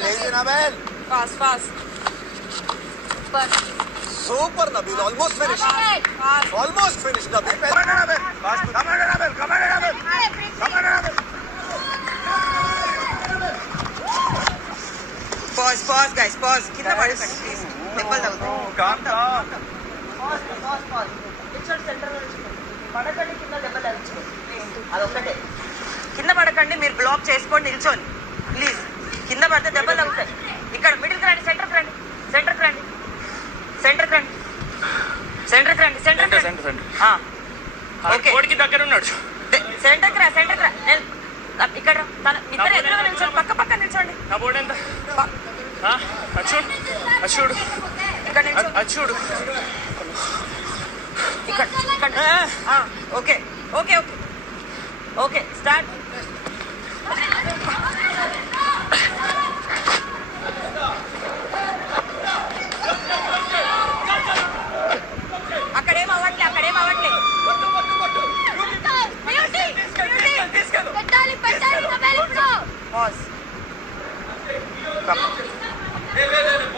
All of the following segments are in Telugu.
Nabil, easy Nabil. Fast, fast. Super Nabil, almost finished. Fast. Almost finished Nabil. Come on Nabil. Come on Nabil. Come on Nabil. Come on Nabil. Pause, pause, guys, pause. Kinda పడకండి, please. దెబ్బలు తగులుతాయి. Calm down. pause. Picture center లో పడకండి, కింద దెబ్బలు తగులుతాయి. అదొక్కటే. కింద పడకండి, మీరు బ్లాక్ చేసుకోండి, నిల్చోండి ప్లీజ్. కింద పడితే దెబ్బలు తగులుతాయి. ఇక్కడ మిడిల్కి రండి, సెంటర్కి రండి, సెంటర్కి రండి, సెంటర్కి రండి, సెంటర్కి రండి, సెంటర్కి రండి. ఓకే, కోడికి దగ్గర ఉన్నాడు. సెంటర్కి రా, సెంటర్కి రా. ఇక్కడ ఇద్దరు ఎదురుగా నిల్చోండి, పక్క పక్క నిల్చోండి. నా బోర్డు ఎంత? అచ్చుడు, అచ్చుడు, ఇక్కడ నిల్చోండి, అచ్చుడు. ఇక్కడ ఇక్కడ. Okay okay okay okay, start. అక్కడేం అవ్వట్లే, అక్కడేం అవ్వట్లే.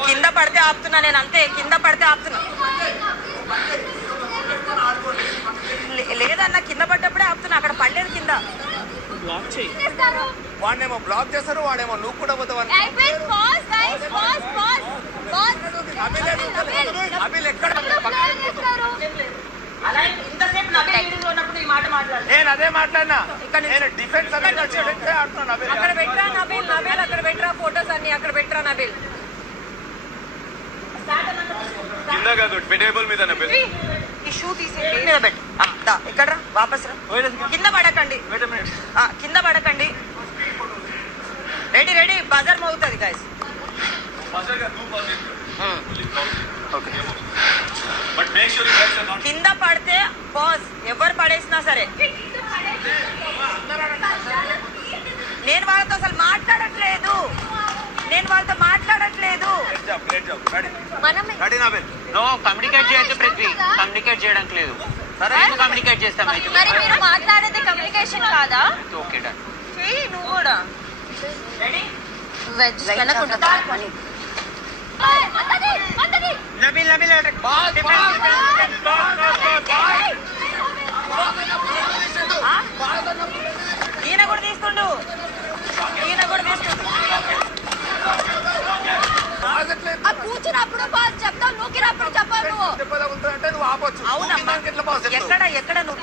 కింద పడితే ఆపుతున్నా నేను, అంతే. కింద పడితే ఆపుతున్నా. లేదన్నా, కింద పడ్డప్పుడే ఆపుతున్నా. అక్కడ పడలేదు కింద. బ్లాక్ చేయి. వాడేమో బ్లాక్ చేస్తారు, వాడేమో నువ్వు కూడా పోతావు. అభిల్ ఎక్కడ? అలా ఇంతసేపు నవీన్ మీటింగ్ లో ఉన్నప్పుడు ఈ మాట మాట్లాడాలి. నేను అదే మాట్లాడినా. ఇక్కడ నేను డిఫెన్స్ అక్కడ పెట్టరా నబీల్, నబీల్ అక్కడ పెట్టరా ఫోటోస్ అన్ని, అక్కడ పెట్టరా నబీల్. కింద కాదు, టేబుల్ మీద నబిల్. ఈ షూ తీసేయండి, మీద పెట్టు. ఇక్కడ రా, వాపస్ రా. కింద పడకండి, కింద పడకండి. రెడీ రెడీ, బజర్ మోగుతుంది గైస్. కింద పడితే పాజ్. ఎవరు పడేసినా సరే. నేను వాళ్ళతో అసలు మాట్లాడట్లేదు, నేను వాళ్ళతో మాట్లాడట్లేదు. నో కమ్యూనికేట్ చేయొచ్చు పృథ్వీ, కమ్యూనికేట్ చేయడానికి లేదు. సరే కమ్యూనికేట్ చేస్తాం. మరి మీరు మాట్లాడేది కమ్యూనికేషన్ కాదా? Okay done. చెయ్యి నువ్వు కూడా. రెడీ? వెజ్ నబీల్ నబీల్ ఈయన కూడా తీసుకుండు, ఈయన కూడా తీసుకుండు. కూర్చున్నప్పుడు పాస్ చెప్తావు, నూకినప్పుడు చెప్పావు. నువ్వు అంటే నువ్వు ఆపొచ్చు. అవునమ్మా, ఎక్కడ ఎక్కడ నువ్వు